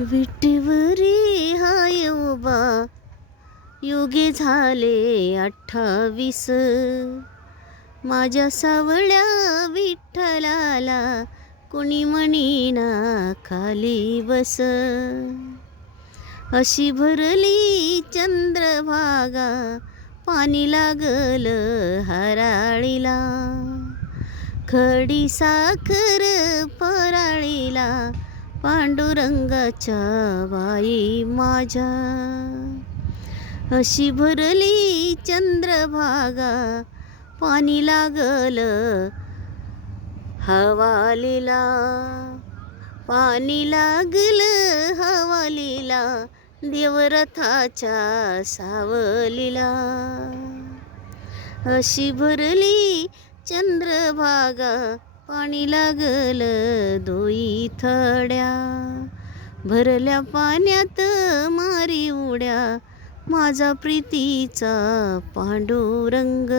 विटेवरी हाय उभा, योगे झाले 28. माझ्या सावळ्या विठ्ठलाला कुणी म्हणीना खाली बस. अशी भरली चंद्रभागा, पाणी लागल हराळीला. खडी साखर फराळीला, पांडुरंगाच्या बाई माझ्या. अशी भरली चंद्रभागा, पाणी लागल हवालीला. पाणी लागल हवालीला, देवरथाच्या सावलीला. अशी भरली चंद्रभागा, पाणी लागल दोई थड्या. भरल्या पाण्यात मारी उड्या, माझा प्रीतीचा पांडुरंग.